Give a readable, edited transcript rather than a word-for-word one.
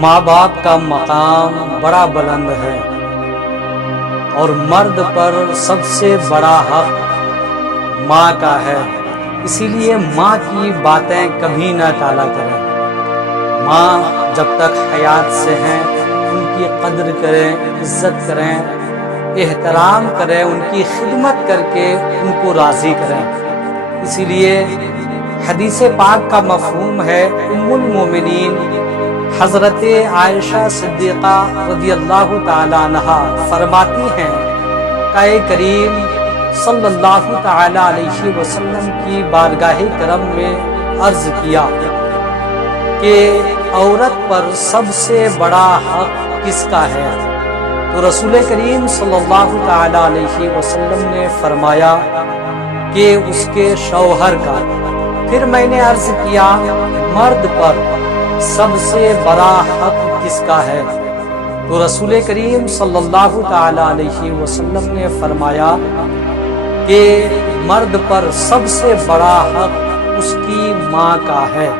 ماں باپ کا مقام بڑا بلند ہے اور مرد پر سب سے بڑا حق ماں کا ہے، اسی لیے ماں کی باتیں کبھی نہ ٹالا کریں۔ ماں جب تک حیات سے ہیں ان کی قدر کریں، عزت کریں، احترام کریں، ان کی خدمت کر کے ان کو راضی کریں۔ اسی لیے حدیث پاک کا مفہوم ہے، ام المومنین حضرت عائشہ صدیقہ رضی اللہ تعالی عنہا فرماتی ہیں کہ اے کریم صلی اللہ تعالی علیہ وسلم کی بارگاہ کرم میں عرض کیا کہ عورت پر سب سے بڑا حق کس کا ہے؟ تو رسول کریم صلی اللہ تعالی علیہ وسلم نے فرمایا کہ اس کے شوہر کا۔ پھر میں نے عرض کیا مرد پر سب سے بڑا حق کس کا ہے؟ تو رسول کریم صلی اللہ تعالی علیہ وسلم نے فرمایا کہ مرد پر سب سے بڑا حق اس کی ماں کا ہے۔